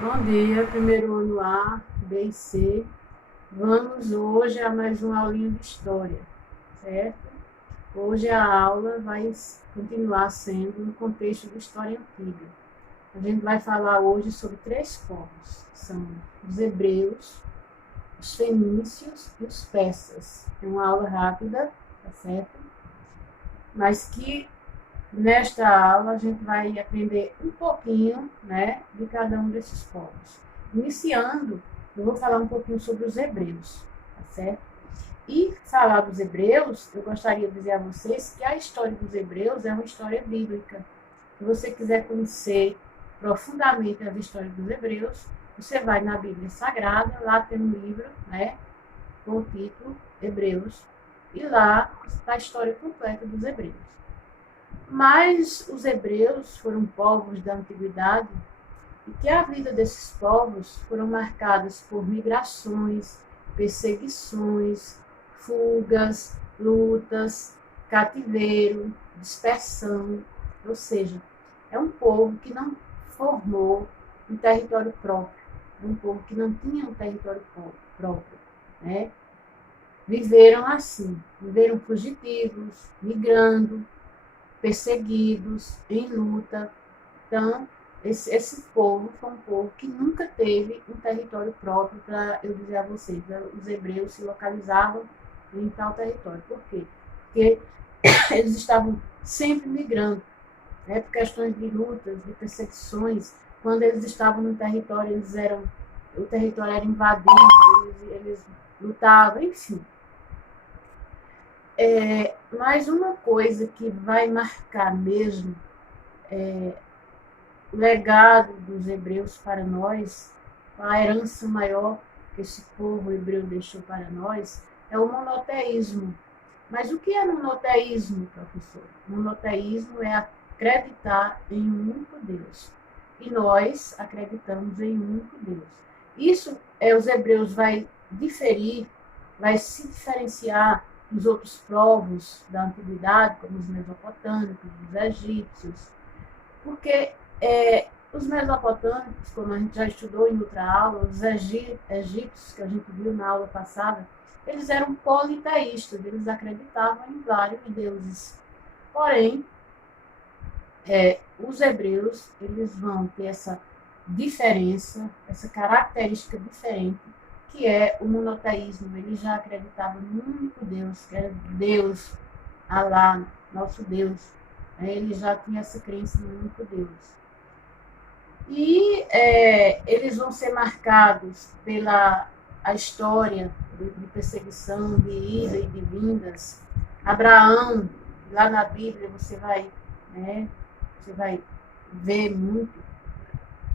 Bom dia, primeiro ano A, B e C. Vamos hoje a mais uma aulinha de história, certo? Hoje a aula vai continuar sendo no contexto da história antiga. A gente vai falar hoje sobre três povos, que são os hebreus, os fenícios e os persas. É uma aula rápida, tá certo? Mas que nesta aula a gente vai aprender um pouquinho, né, de cada um desses povos. Iniciando, eu vou falar um pouquinho sobre os hebreus, tá certo? E falar dos hebreus, eu gostaria de dizer a vocês que a história dos hebreus é uma história bíblica. Se você quiser conhecer profundamente as histórias dos hebreus, você vai na Bíblia Sagrada, lá tem um livro, né, com o título Hebreus, e lá está a história completa dos hebreus. Mas os hebreus foram povos da antiguidade e que a vida desses povos foram marcadas por migrações, perseguições, fugas, lutas, cativeiro, dispersão. Ou seja, é um povo que não formou um território próprio, é um povo que não tinha um território próprio, né? Viveram assim, viveram fugitivos, migrando, perseguidos, em luta. Então, esse povo foi um povo que nunca teve um território próprio, para eu dizer a vocês. Os hebreus se localizavam em tal território. Por quê? Porque eles estavam sempre migrando, né, por questões de lutas, de perseguições. Quando eles estavam no território, o território era invadido, eles lutavam, enfim. Mas uma coisa que vai marcar mesmo o legado dos hebreus para nós, a herança maior que esse povo hebreu deixou para nós, é o monoteísmo. Mas o que é monoteísmo, professor? Monoteísmo é acreditar em um único Deus. E nós acreditamos em um único Deus. Isso os hebreus vai diferir, vai se diferenciar dos outros povos da antiguidade, como os mesopotâmicos, os egípcios, porque os mesopotâmicos, como a gente já estudou em outra aula, os egípcios, que a gente viu na aula passada, eles eram politeístas, eles acreditavam em vários deuses. Porém, os hebreus, eles vão ter essa diferença, essa característica diferente, que é o monoteísmo. Eles já acreditavam no único Deus, que era Deus, Alá, nosso Deus. Eles já tinham essa crença no único Deus. E eles vão ser marcados pela a história de perseguição, de ida e de vindas. Abraão, lá na Bíblia, você vai ver muito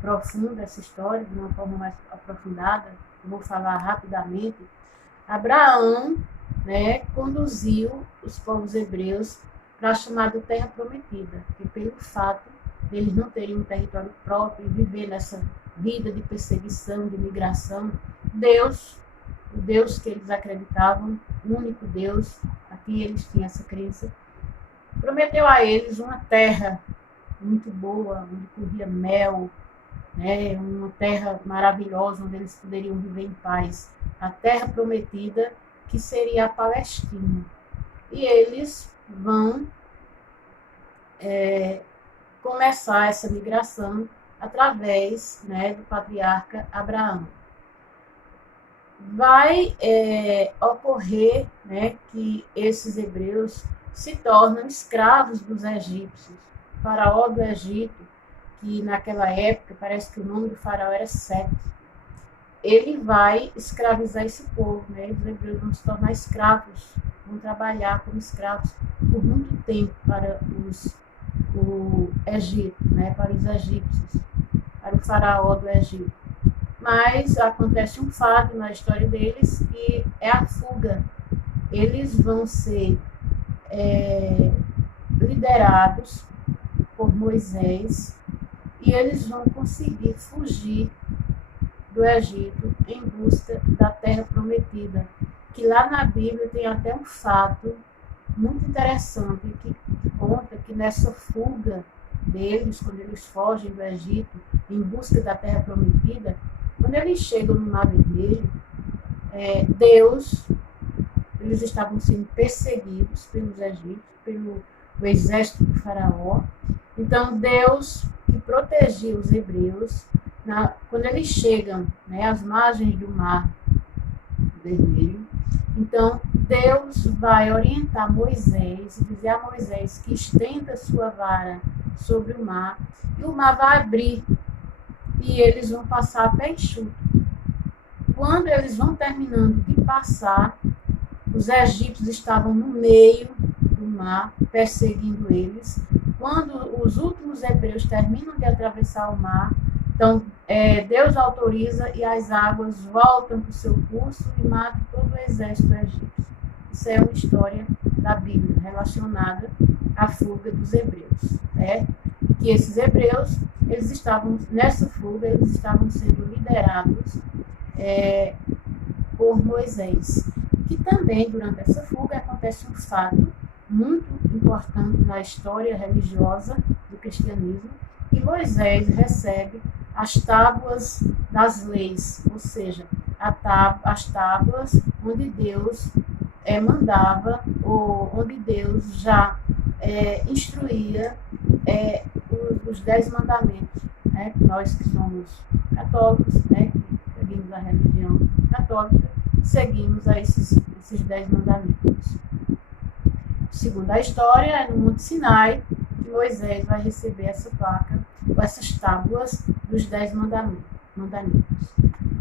profunda essa história, de uma forma mais aprofundada. Eu vou falar rapidamente. Abraão, né, conduziu os povos hebreus para a chamada Terra Prometida, que pelo fato deles não terem um território próprio e viver nessa vida de perseguição, de migração, Deus, o Deus que eles acreditavam, o único Deus, aqui eles tinham essa crença, prometeu a eles uma terra muito boa, onde corria mel, né, uma terra maravilhosa, onde eles poderiam viver em paz. A terra prometida, que seria a Palestina. E eles vão começar essa migração através, né, do patriarca Abraão. Vai ocorrer, né, que esses hebreus se tornam escravos dos egípcios. O faraó do Egito, que naquela época parece que o nome do faraó era Sete, ele vai escravizar esse povo, né? Os hebreus vão se tornar escravos, vão trabalhar como escravos por muito tempo para o Egito, né? Para os egípcios, para o faraó do Egito. Mas acontece um fato na história deles, que é a fuga. Eles vão ser liderados por Moisés e eles vão conseguir fugir do Egito em busca da Terra Prometida, que lá na Bíblia tem até um fato muito interessante que conta que nessa fuga deles, quando eles fogem do Egito em busca da terra prometida, quando eles chegam no Mar Vermelho, eles estavam sendo perseguidos pelos egípcios, pelo exército do faraó. Então, Deus, que protegia os hebreus, quando eles chegam, às margens do Mar Vermelho, então Deus vai orientar Moisés e dizer a Moisés que estenda sua vara sobre o mar, e o mar vai abrir, e eles vão passar a pé enxuto. Quando eles vão terminando de passar, os egípcios estavam no meio do mar, perseguindo eles. Quando os últimos hebreus terminam de atravessar o mar, então Deus autoriza e as águas voltam para o seu curso e matam todo o exército egípcio. Isso é uma história da Bíblia relacionada à fuga dos hebreus, certo? Que esses hebreus, eles estavam sendo liderados por Moisés. Que também, durante essa fuga, acontece um fato muito importante na história religiosa do cristianismo, que Moisés recebe as tábuas das leis, ou seja, as tábuas onde Deus mandava, ou onde Deus já instruía os 10 mandamentos. Nós que somos católicos, que seguimos a religião católica, seguimos a esses 10 mandamentos. Segundo a história, é no Monte Sinai que Moisés vai receber essa placa, com essas tábuas dos 10 mandamentos.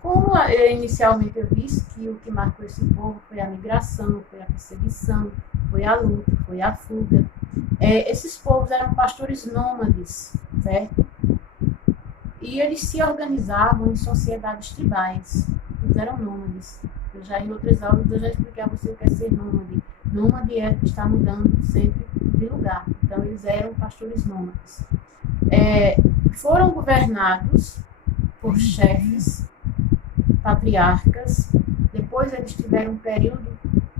Como inicialmente eu disse que o que marcou esse povo foi a migração, foi a perseguição, foi a luta, foi a fuga. Esses povos eram pastores nômades, certo? E eles se organizavam em sociedades tribais. Eles eram nômades. Em outras aulas eu já expliquei a você o que é ser nômade. Nômade é estar mudando sempre de lugar. Então, eles eram pastores nômades. Foram governados por chefes, patriarcas. Depois eles tiveram um período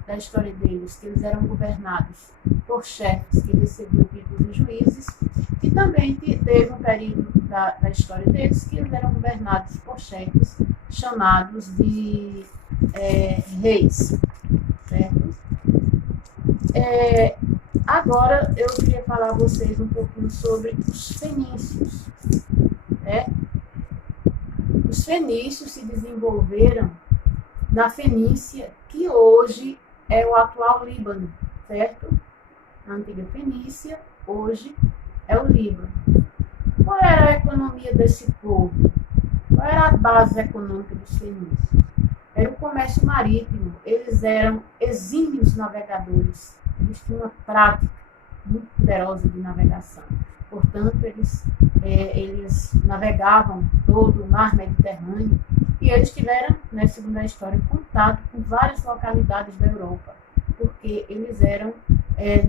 da história deles que eles eram governados por chefes que recebiam o título de juízes. E também teve um período da história deles que eles eram governados por chefes chamados de reis, certo? Agora eu queria falar a vocês um pouquinho sobre os fenícios. Os fenícios se desenvolveram na Fenícia, que hoje é o atual Líbano, certo? A antiga Fenícia, hoje é o Líbano. Qual era a economia desse povo? Qual era a base econômica dos fenícios? Era o comércio marítimo. Eles eram exímios navegadores. Eles tinham uma prática muito poderosa de navegação. Portanto, eles navegavam todo o mar Mediterrâneo e eles tiveram, segundo a história, contato com várias localidades da Europa, porque eles eram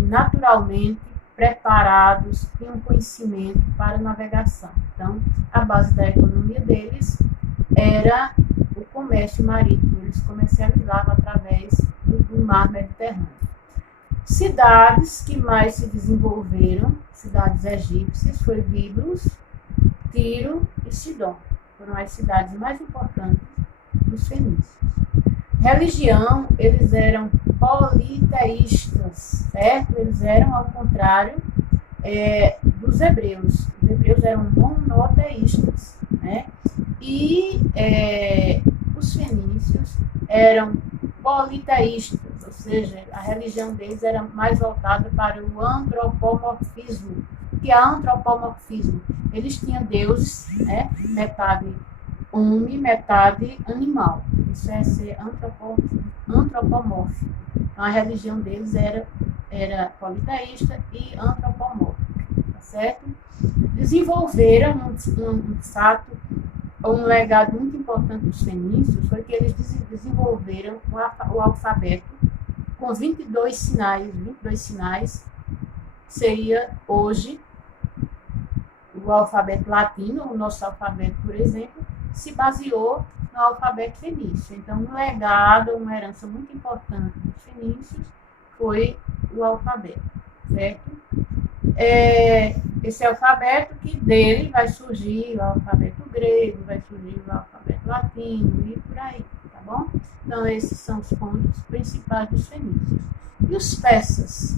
naturalmente preparados, tinham conhecimento para navegação. Então, a base da economia deles era o comércio marítimo. Eles comercializavam através do mar Mediterrâneo. Cidades que mais se desenvolveram, cidades egípcias, foi Bíblios, Tiro e Sidom. Foram as cidades mais importantes dos fenícios. Religião, eles eram politeístas, certo? Eles eram ao contrário dos hebreus. Os hebreus eram monoteístas, E os fenícios eram politeístas, ou seja, a religião deles era mais voltada para o antropomorfismo. O que é antropomorfismo? Eles tinham deuses, metade homem, metade animal. Isso é ser antropomórfico. Então, a religião deles era politeísta e antropomórfica, tá certo? Desenvolveram um fato, um legado muito importante dos fenícios, foi que eles desenvolveram o alfabeto com 22 sinais. 22 sinais seria hoje o alfabeto latino. O nosso alfabeto, por exemplo, se baseou no alfabeto fenício. Então, um legado, uma herança muito importante dos fenícios foi o alfabeto, certo? esse alfabeto que dele vai surgir o alfabeto grego, vai surgir o alfabeto latino e por aí, tá bom? Então, esses são os pontos principais dos fenícios. E os persas,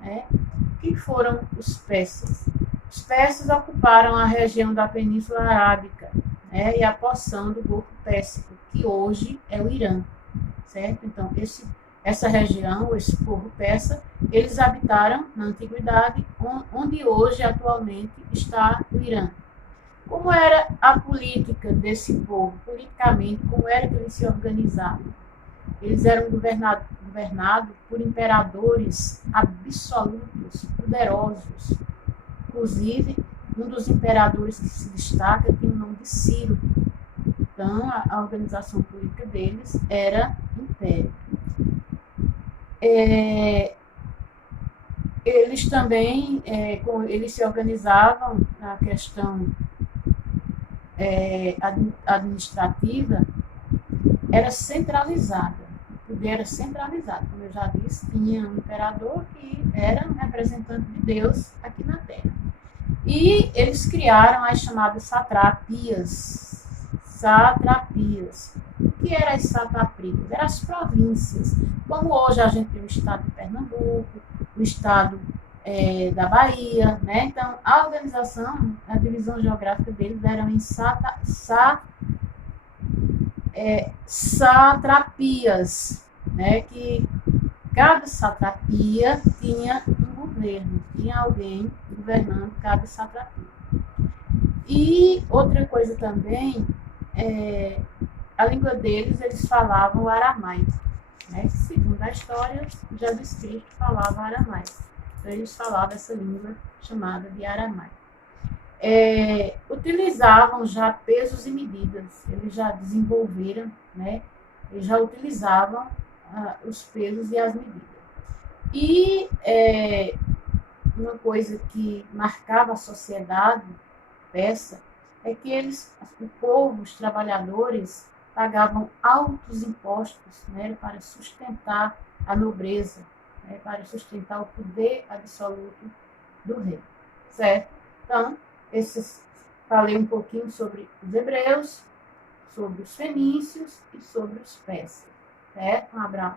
né? O que foram os persas? Os persas ocuparam a região da Península Arábica, né? E a porção do Golfo Pérsico, que hoje é o Irã, certo? Então, essa região, esse povo persa, eles habitaram na antiguidade, onde hoje, atualmente, está o Irã. Como era a política desse povo? Politicamente, como era que eles se organizavam? Eles eram governados por imperadores absolutos, poderosos. Inclusive, um dos imperadores que se destaca tem o nome de Ciro. Então, a organização política deles era império. Eles também eles se organizavam na questão administrativa, era centralizada. O poder era centralizado, como eu já disse, tinha um imperador que era um representante de Deus aqui na Terra. E eles criaram as chamadas satrapias. Satrapias. O que eram as satrapias? Eram as províncias. Como hoje a gente tem o estado de Pernambuco, o estado da Bahia, né? Então, a organização, a divisão geográfica deles eram em satrapias, né? Que cada satrapia tinha um governo, tinha alguém governando cada satrapia. E outra coisa também, a língua deles, eles falavam o aramaico, né? Segundo a história, Jesus Cristo falava aramaico. Então, eles falavam essa língua chamada de aramaico. Utilizavam já pesos e medidas, eles já desenvolveram, né? Eles já utilizavam os pesos e as medidas. E uma coisa que marcava a sociedade persa é que o povo, os trabalhadores, pagavam altos impostos, né, para sustentar a nobreza, né, para sustentar o poder absoluto do rei, certo? Então, falei um pouquinho sobre os hebreus, sobre os fenícios e sobre os persas, certo? Um abraço.